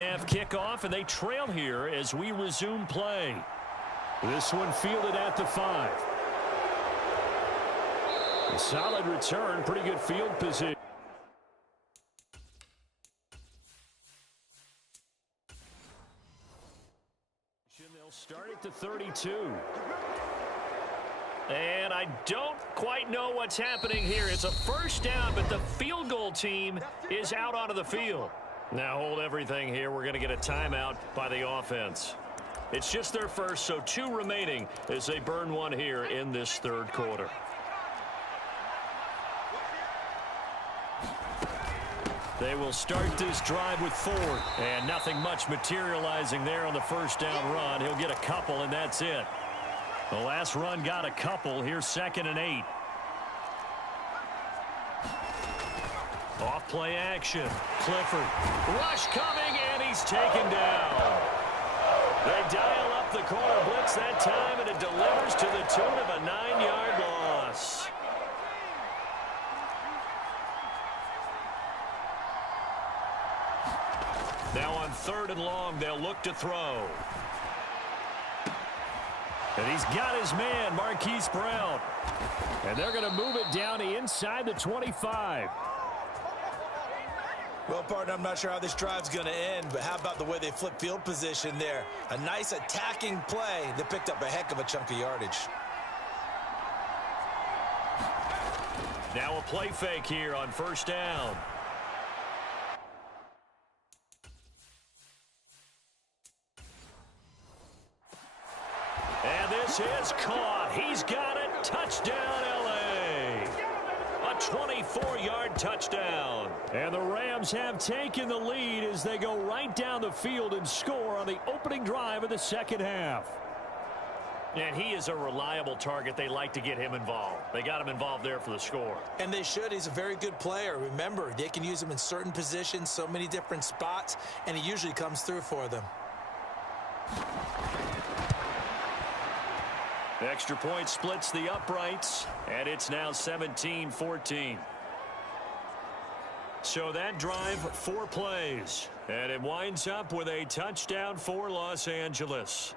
Half kickoff, and they trail here as we resume play. This one fielded at the 5. A solid return, pretty good field position. They'll start at the 32. And I don't quite know what's happening here. It's a first down, but the field goal team is out onto the field. Now hold everything here. We're going to get a timeout by the offense. It's just their first, so 2 remaining as they burn one here in this third quarter. They will start this drive with 4, and nothing much materializing there on the first down run. He'll get a couple, and that's it. The last run got a couple. Here's 2nd and 8. Off play action. Clifford. Rush coming, and he's taken down. They dial up the corner blitz that time, and it delivers to the tune of a 9-yard loss. Now on 3rd and long, they'll look to throw. And he's got his man, Marquise Brown. And they're going to move it down to inside the 25. Well, partner, I'm not sure how this drive's going to end, but how about the way they flip field position there? A nice attacking play that picked up a heck of a chunk of yardage. Now a play fake here on first down. And this is caught. He's got it. Touchdown, L.A. A 24-yard touchdown. And the Rams have taken the lead as they go right down the field and score on the opening drive of the second half. And he is a reliable target. They like to get him involved. They got him involved there for the score. And they should. He's a very good player. Remember, they can use him in certain positions, so many different spots, and he usually comes through for them. Extra point splits the uprights, and it's now 17-14. So that drive, 4 plays, and it winds up with a touchdown for Los Angeles.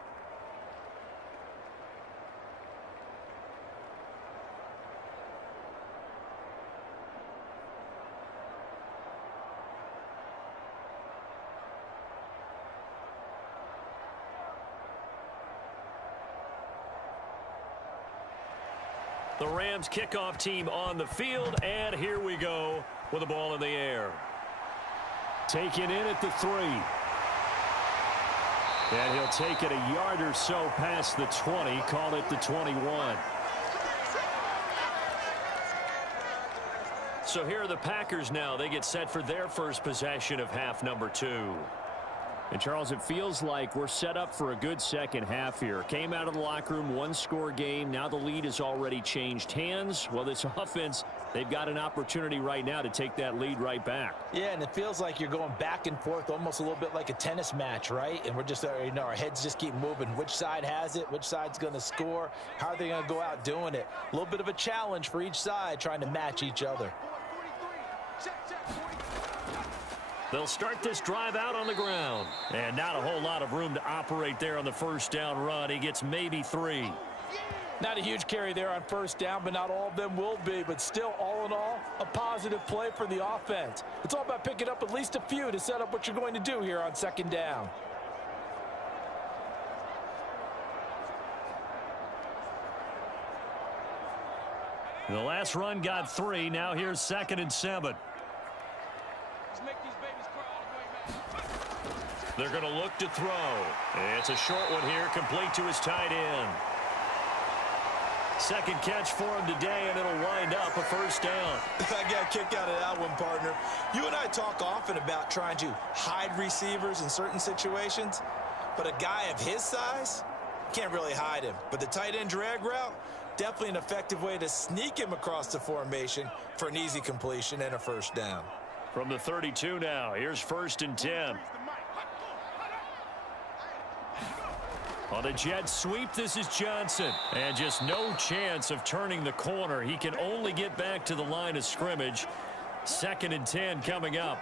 The Rams kickoff team on the field, and here we go with the ball in the air. Taken in at the 3. And he'll take it a yard or so past the 20, call it the 21. So here are the Packers now. They get set for their first possession of half number 2. And, Charles, it feels like we're set up for a good second half here. Came out of the locker room, 1-score game. Now the lead has already changed hands. Well, this offense, they've got an opportunity right now to take that lead right back. Yeah, and it feels like you're going back and forth, almost a little bit like a tennis match, right? And we're just, our heads just keep moving. Which side has it? Which side's going to score? How are they going to go out doing it? A little bit of a challenge for each side, trying to match each other. They'll start this drive out on the ground. And not a whole lot of room to operate there on the first down run. He gets maybe 3. Not a huge carry there on first down, but not all of them will be. But still, all in all, a positive play for the offense. It's all about picking up at least a few to set up what you're going to do here on second down. The last run got 3. Now here's 2nd and 7. They're going to look to throw. It's a short one here, complete to his tight end. Second catch for him today, and it'll wind up a first down. I got a kick out of that one, partner. You and I talk often about trying to hide receivers in certain situations, but a guy of his size can't really hide him. But the tight end drag route, definitely an effective way to sneak him across the formation for an easy completion and a first down. From the 32 now, here's 1st and 10. On a jet sweep, this is Johnson. And just no chance of turning the corner. He can only get back to the line of scrimmage. 2nd and 10 coming up.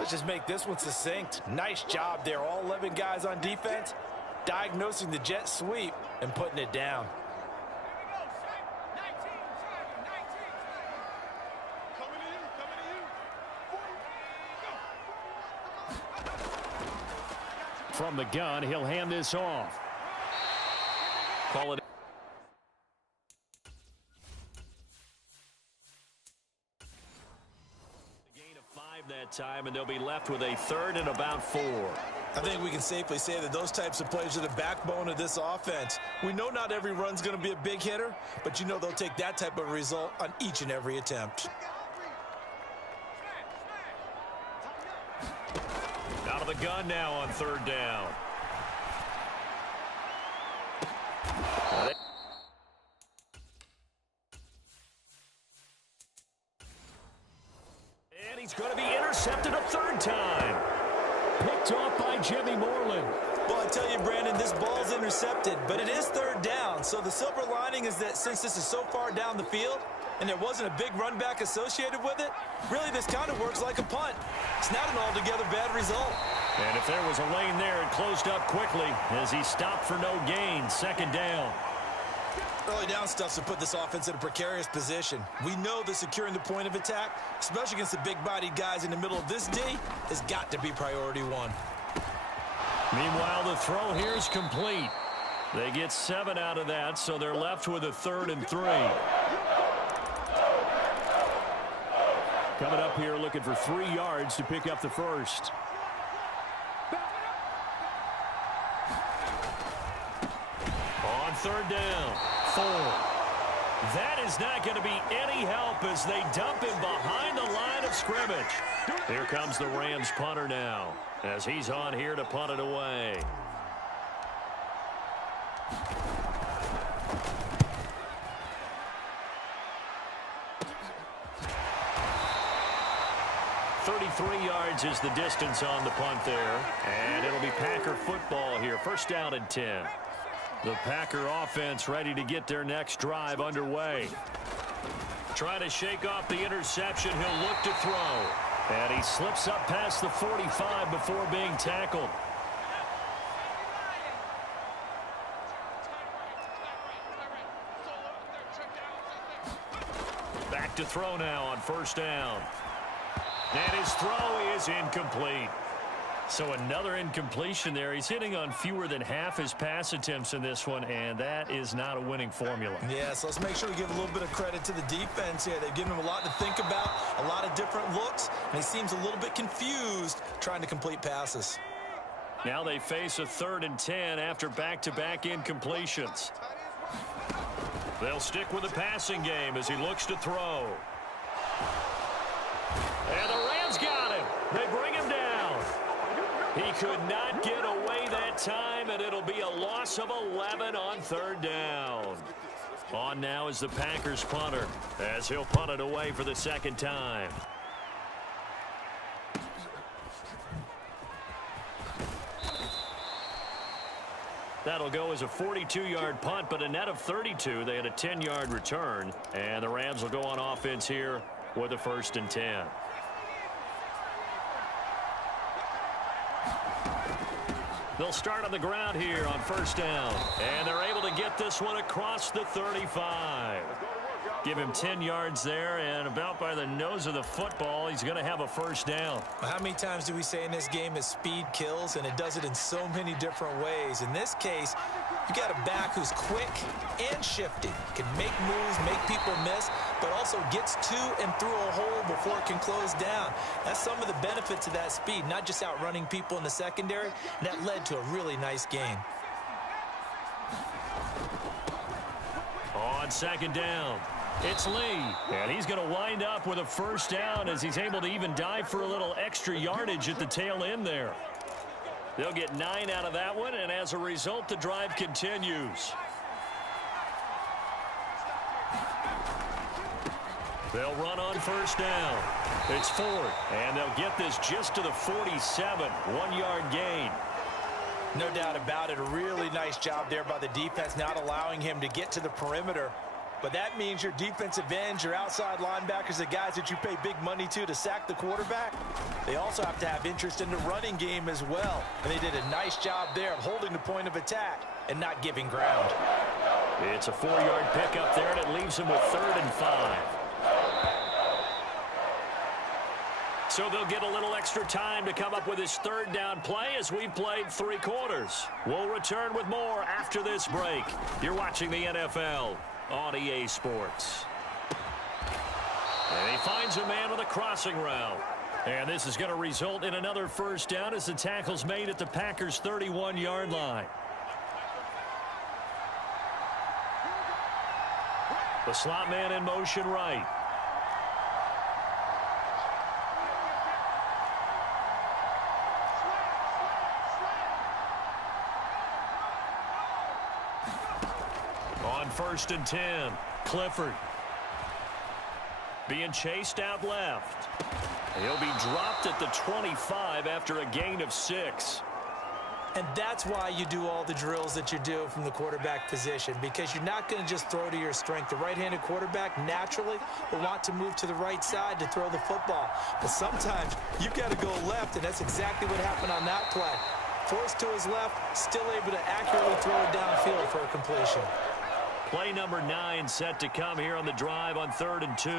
Let's just make this one succinct. Nice job there. All 11 guys on defense, diagnosing the jet sweep and putting it down. From the gun, he'll hand this off. Call it. Gain of 5 that time, and they'll be left with a third and about 4. I think we can safely say that those types of plays are the backbone of this offense. We know not every run's going to be a big hitter, but you know they'll take that type of result on each and every attempt. Out of the gun now on third down. And he's going to be intercepted a third time. Picked off by Jimmy Moreland. Well, I tell you, Brandon, this ball's intercepted, but it is third down. So the silver lining is that since this is so far down the field and there wasn't a big run back associated with it, really this kind of works like a punt. It's not an altogether bad result. And if there was a lane there, it closed up quickly as he stopped for no gain. Second down. Early down stuff to put this offense in a precarious position. We know that securing the point of attack, especially against the big-bodied guys in the middle of this D, has got to be priority one. Meanwhile, the throw here is complete. They get 7 out of that, so they're left with a 3rd and 3. Coming up here looking for 3 yards to pick up the first. On third down, 4. That is not going to be any help as they dump him behind the line of scrimmage. Here comes the Rams punter now as he's on here to punt it away. .33 yards is the distance on the punt there, and it'll be Packer football here. First down and 10. The Packer offense ready to get their next drive underway. Trying to shake off the interception. He'll look to throw. And he slips up past the 45 before being tackled. Back to throw now on first down. And his throw is incomplete. So another incompletion there. He's hitting on fewer than half his pass attempts in this one, and that is not a winning formula. Yeah, so let's make sure we give a little bit of credit to the defense here. They've given him a lot to think about, a lot of different looks, and he seems a little bit confused trying to complete passes. Now they face a 3rd and 10 after back-to-back incompletions. They'll stick with the passing game as he looks to throw. And the Rams got him. They bring him down. He could not get away that time, and it'll be a loss of 11 on third down. On now is the Packers punter as he'll punt it away for the second time. That'll go as a 42-yard punt, but a net of 32. They had a 10-yard return, and the Rams will go on offense here with a 1st and 10. They'll start on the ground here on first down. And they're able to get this one across the 35. Give him 10 yards there, and about by the nose of the football, he's going to have a first down. How many times do we say in this game that speed kills, and it does it in so many different ways? In this case, you got a back who's quick and shifty, can make moves, make people miss, but also gets to and through a hole before it can close down. That's some of the benefits of that speed, not just outrunning people in the secondary. And that led to a really nice gain. On second down, it's Lee, and he's going to wind up with a first down as he's able to even dive for a little extra yardage at the tail end there. They'll get 9 out of that one, and as a result, the drive continues. They'll run on first down. It's 4th, and they'll get this just to the 47, 1-yard gain. No doubt about it. A really nice job there by the defense, not allowing him to get to the perimeter. But that means your defensive ends, your outside linebackers, the guys that you pay big money to sack the quarterback, they also have to have interest in the running game as well. And they did a nice job there of holding the point of attack and not giving ground. It's a 4-yard pickup there, and it leaves him with 3rd and 5. So they'll get a little extra time to come up with his 3rd down play as we've played 3 quarters. We'll return with more after this break. You're watching the NFL on EA Sports. And he finds a man with a crossing route. And this is going to result in another 1st down as the tackle's made at the Packers' 31-yard line. The slot man in motion right. On 1st and 10, Clifford. Being chased out left. He'll be dropped at the 25 after a gain of 6. And that's why you do all the drills that you do from the quarterback position, because you're not going to just throw to your strength. The right-handed quarterback naturally will want to move to the right side to throw the football. But sometimes you've got to go left, and that's exactly what happened on that play. Forced to his left, still able to accurately throw it downfield for a completion. Play number 9 set to come here on the drive on 3rd and 2.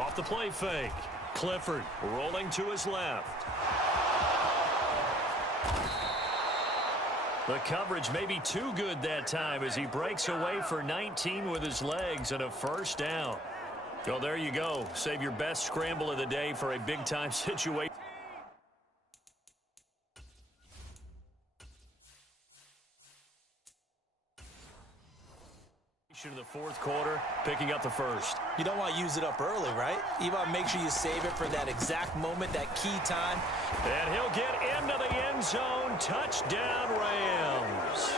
Off the play fake. Clifford rolling to his left. The coverage may be too good that time as he breaks away for 19 with his legs and a 1st down. Well, there you go. Save your best scramble of the day for a big-time situation. In the 4th quarter, picking up the 1st. You don't want to use it up early, right? You want to make sure you save it for that exact moment, that key time. And he'll get into the end zone. Touchdown, Rams.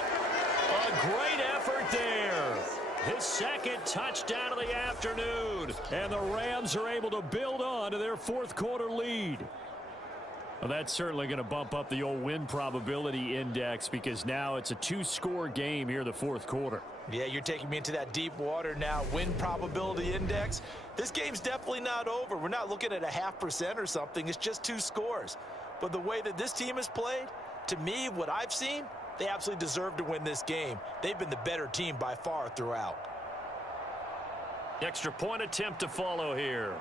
A great effort there. His 2nd touchdown of the afternoon. And the Rams are able to build on to their 4th quarter lead. Well, that's certainly going to bump up the old win probability index because now it's a 2-score game here in the 4th quarter. Yeah, you're taking me into that deep water now. Win probability index. This game's definitely not over. We're not looking at a 0.5% or something. It's just 2 scores. But the way that this team has played, to me, what I've seen, they absolutely deserve to win this game. They've been the better team by far throughout. Extra point attempt to follow here.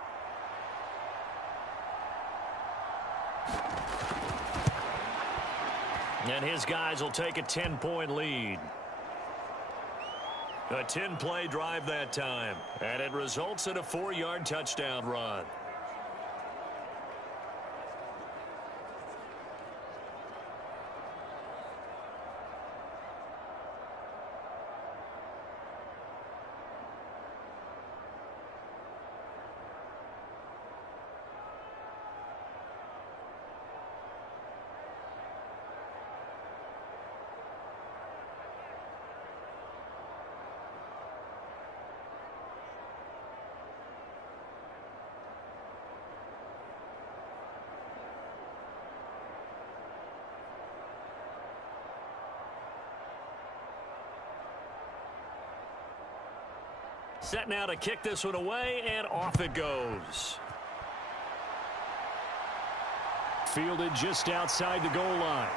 And his guys will take a 10-point lead. A 10-play drive that time, and it results in a 4-yard touchdown run. Set now to kick this one away, and off it goes. Fielded just outside the goal line.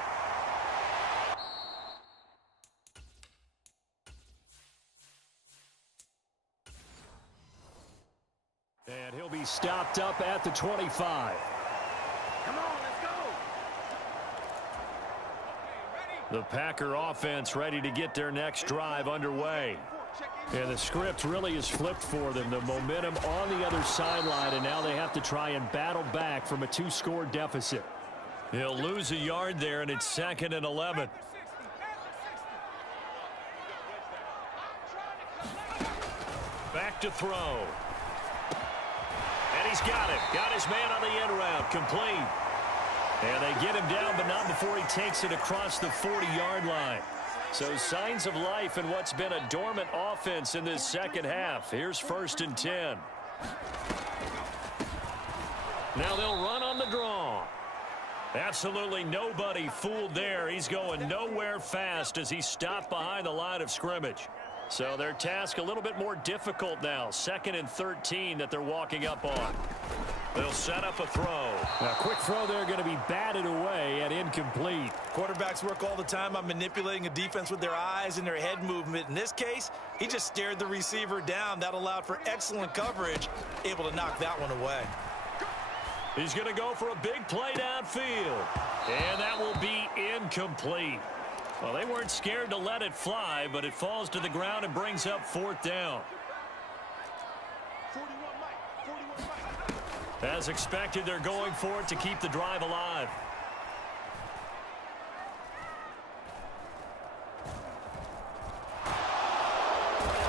And he'll be stopped up at the 25. Come on, let's go. The Packer offense ready to get their next drive underway. And the script really is flipped for them. The momentum on the other sideline, and now they have to try and battle back from a 2-score deficit. He'll lose a yard there, and it's 2nd and 11. Back to throw. And he's got it. Got his man on the end route. Complete. And they get him down, but not before he takes it across the 40-yard line. So signs of life in what's been a dormant offense in this 2nd half. Here's 1st and 10. Now they'll run on the draw. Absolutely nobody fooled there. He's going nowhere fast as he stopped behind the line of scrimmage. So their task a little bit more difficult now. 2nd and 13 that they're walking up on. They'll set up a throw. A quick throw there going to be batted away and incomplete. Quarterbacks work all the time on manipulating a defense with their eyes and their head movement. In this case, he just stared the receiver down. That allowed for excellent coverage, able to knock that one away. He's going to go for a big play downfield. And that will be incomplete. Well, they weren't scared to let it fly, but it falls to the ground and brings up 4th down. As expected, they're going for it to keep the drive alive.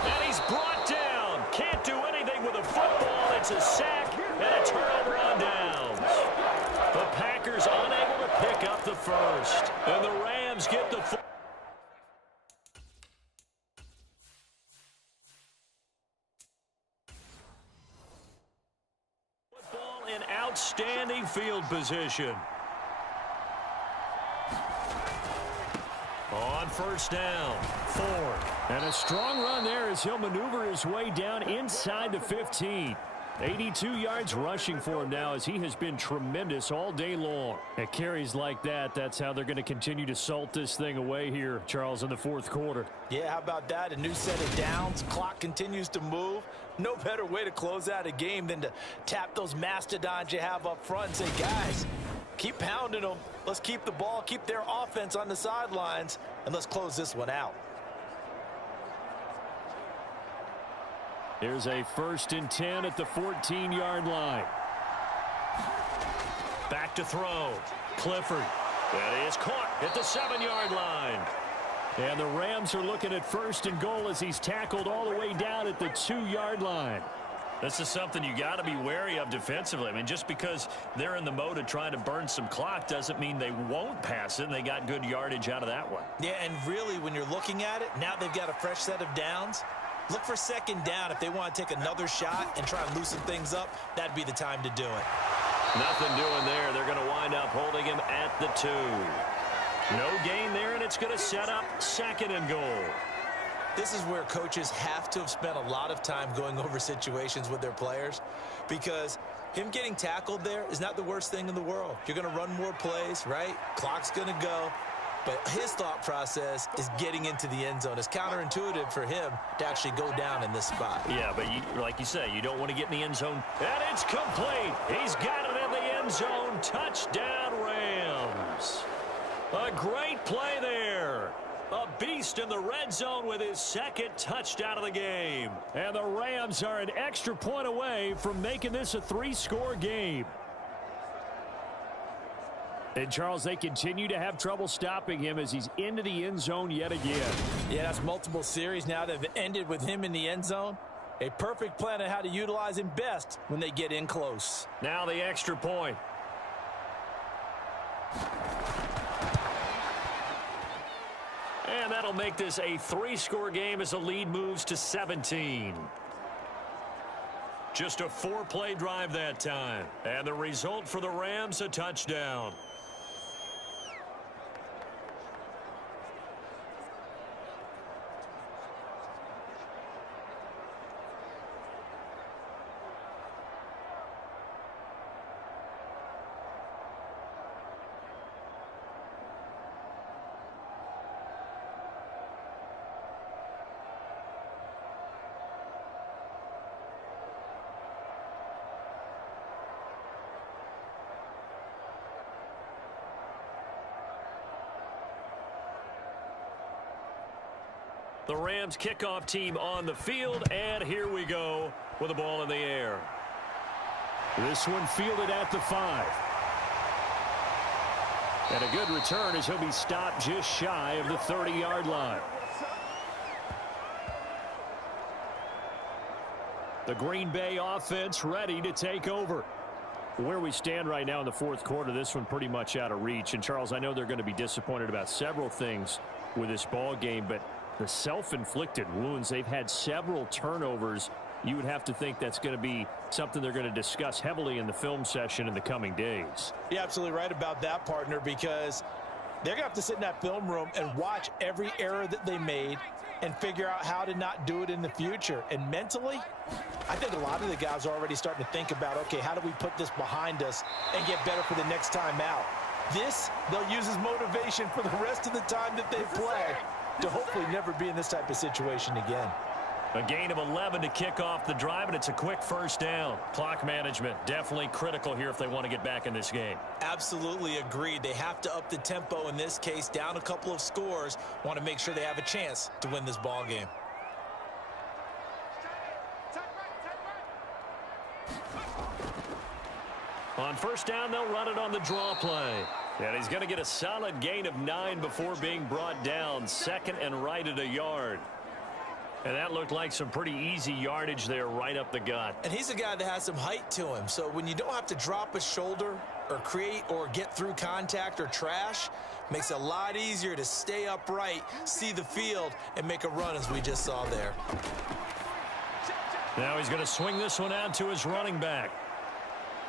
And he's brought down. Can't do anything with a football. It's a sack and a turnover on downs. The Packers unable to pick up the first. And the Rams get the football. In outstanding field position. On 1st down, Ford. And a strong run there as he'll maneuver his way down inside the 15. 82 yards rushing for him now as he has been tremendous all day long. At carries like that, that's how they're going to continue to salt this thing away here, Charles, in the 4th quarter. Yeah, how about that? A new set of downs. Clock continues to move. No better way to close out a game than to tap those mastodons you have up front and say, guys, keep pounding them. Let's keep the ball, keep their offense on the sidelines, and let's close this one out. Here's a 1st and 10 at the 14-yard line. Back to throw. Clifford. That is caught at the 7-yard line. And the Rams are looking at 1st and goal as he's tackled all the way down at the 2-yard line. This is something you got to be wary of defensively. I mean, just because they're in the mode of trying to burn some clock doesn't mean they won't pass it, and they got good yardage out of that one. Yeah, and really, when you're looking at it, now they've got a fresh set of downs. Look for 2nd down. If they want to take another shot and try and loosen things up, that'd be the time to do it. Nothing doing there. They're going to wind up holding him at the 2. No gain there, and it's going to set up 2nd and goal. This is where coaches have to have spent a lot of time going over situations with their players, because him getting tackled there is not the worst thing in the world. You're going to run more plays, right? Clock's going to go. But his thought process is getting into the end zone. It's counterintuitive for him to actually go down in this spot. Yeah, but like you say, you don't want to get in the end zone. And it's complete. He's got it in the end zone. Touchdown, Rams. A great play there. A beast in the red zone with his 2nd touchdown of the game. And the Rams are an extra point away from making this a 3-score game. And, Charles, they continue to have trouble stopping him as he's into the end zone yet again. Yeah, that's multiple series now that have ended with him in the end zone. A perfect plan on how to utilize him best when they get in close. Now the extra point. And that'll make this a 3-score game as the lead moves to 17. Just a 4-play drive that time. And the result for the Rams, a touchdown. The Rams kickoff team on the field, and here we go with the ball in the air. This one fielded at the 5. And a good return as he'll be stopped just shy of the 30-yard line. The Green Bay offense ready to take over. Where we stand right now in the 4th quarter, this one pretty much out of reach. And, Charles, I know they're going to be disappointed about several things with this ball game, but the self-inflicted wounds, they've had several turnovers you would have to think that's going to be something they're going to discuss heavily in the film session in the coming days. You're absolutely right about that, partner, because they're going to have to sit in that film room and watch every error that they made and figure out how to not do it in the future. And mentally, I think a lot of the guys are already starting to think about, okay, how do we put this behind us and get better for the next time out? This, they'll use as motivation for the rest of the time that they play to hopefully never be in this type of situation again. A gain of 11 to kick off the drive, and it's a quick first down. Clock management definitely critical here if they want to get back in this game. Absolutely agreed. They have to up the tempo in this case, down a couple of scores. Want to make sure they have a chance to win this ball game. On first down, they'll run it on the draw play. And he's going to get a solid gain of 9 before being brought down. Second and right at a yard. And that looked like some pretty easy yardage there right up the gut. And he's a guy that has some height to him. So when you don't have to drop a shoulder or create or get through contact or trash, makes it a lot easier to stay upright, see the field, and make a run as we just saw there. Now he's going to swing this one out to his running back.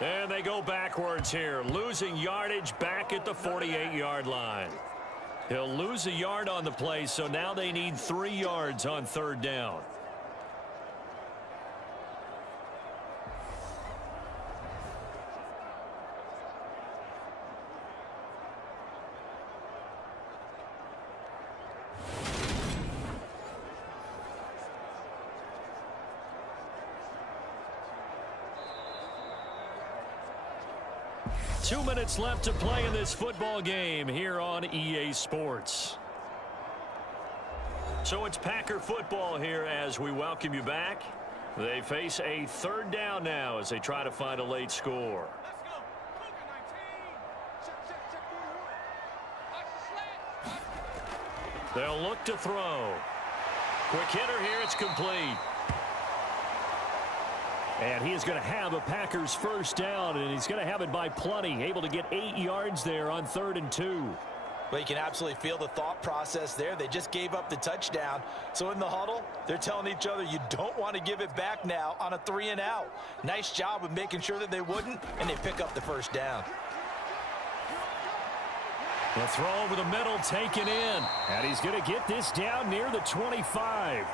And they go backwards here, losing yardage back at the 48-yard line. He'll lose a yard on the play, so now they need 3 yards on third down. Two minutes left to play in this football game here on EA Sports. So it's Packer football here as we welcome you back. They face a third down now as they try to find a late score. They'll look to throw. Quick hitter here, it's complete. And he is going to have a Packers first down, and he's going to have it by plenty. Able to get 8 yards there on 3rd and 2. Well, you can absolutely feel the thought process there. They just gave up the touchdown. So in the huddle, they're telling each other, you don't want to give it back now on a 3 and out. Nice job of making sure that they wouldn't, and they pick up the first down. The throw over the middle taken in. And he's going to get this down near the 25.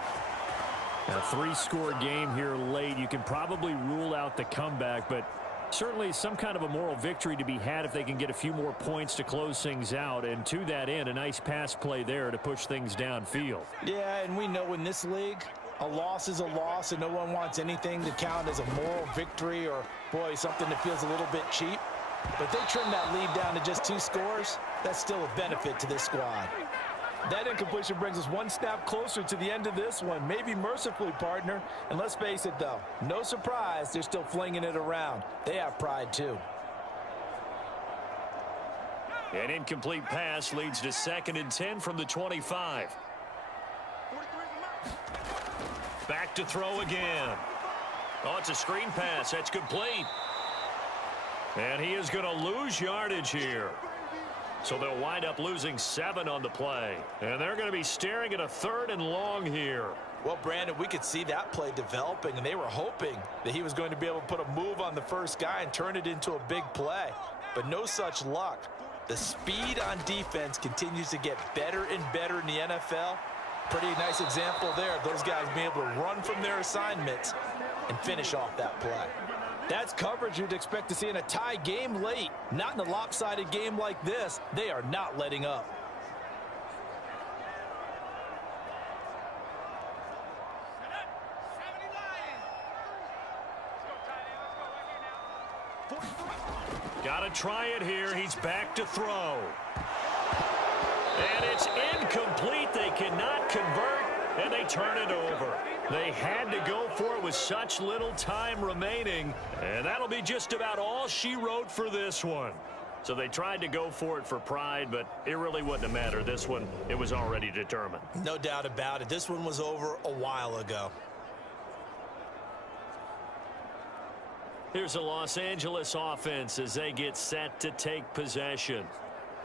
A 3-score game here late. You can probably rule out the comeback, but certainly some kind of a moral victory to be had if they can get a few more points to close things out. And to that end, a nice pass play there to push things downfield. Yeah, and we know in this league, a loss is a loss, and no one wants anything to count as a moral victory or, boy, something that feels a little bit cheap. But they trim that lead down to just 2 scores. That's still a benefit to this squad. That incompletion brings us one snap closer to the end of this one. Maybe mercifully, partner. And let's face it, though, no surprise, they're still flinging it around. They have pride, too. An incomplete pass leads to 2nd and 10 from the 25. Back to throw again. Oh, it's a screen pass. That's complete. And he is going to lose yardage here. So they'll wind up losing 7 on the play. And they're going to be staring at a 3rd and long here. Well, Brandon, we could see that play developing, and they were hoping that he was going to be able to put a move on the first guy and turn it into a big play. But no such luck. The speed on defense continues to get better and better in the NFL. Pretty nice example there of those guys being able to run from their assignments and finish off that play. That's coverage you'd expect to see in a tie game late. Not in a lopsided game like this. They are not letting up. Got to try it here. He's back to throw. And it's incomplete. They cannot convert, and they turn it over. They had to go for it with such little time remaining, and that'll be just about all she wrote for this one. So they tried to go for it for pride, but it really wouldn't have mattered. This one, it was already determined. No doubt about it. This one was over a while ago. Here's a Los Angeles offense as they get set to take possession.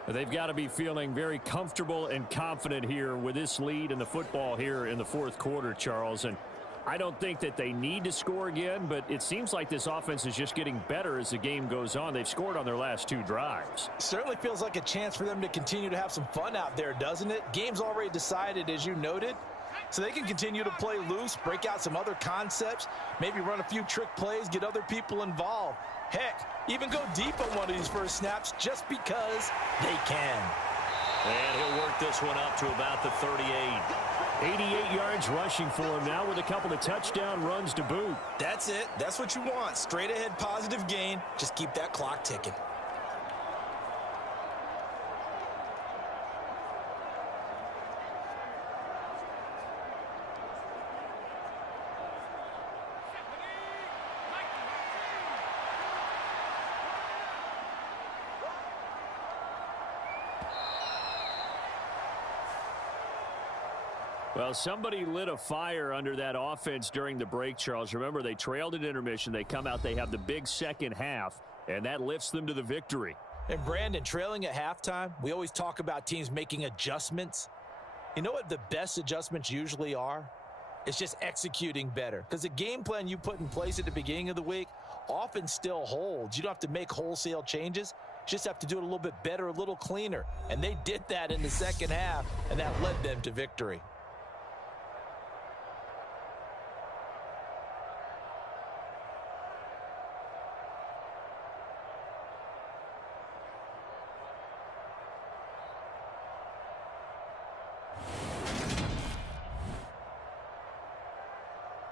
They've got to be feeling very comfortable and confident here with this lead in the football here in the 4th quarter, Charles. And I don't think that they need to score again, but it seems like this offense is just getting better as the game goes on. They've scored on their last 2 drives. Certainly feels like a chance for them to continue to have some fun out there, doesn't it? Game's already decided, as you noted, so they can continue to play loose, break out some other concepts, maybe run a few trick plays, get other people involved. Heck, even go deep on one of these first snaps just because they can. And he'll work this one up to about the 38. 88 yards rushing for him now with a couple of touchdown runs to boot. That's it. That's what you want. Straight ahead positive gain. Just keep that clock ticking. Well, somebody lit a fire under that offense during the break, Charles. Remember, they trailed at intermission. They come out, they have the big second half, and that lifts them to the victory. And Brandon, trailing at halftime, we always talk about teams making adjustments. You know what the best adjustments usually are? It's just executing better. Because the game plan you put in place at the beginning of the week often still holds. You don't have to make wholesale changes. You just have to do it a little bit better, a little cleaner. And they did that in the second half, and that led them to victory.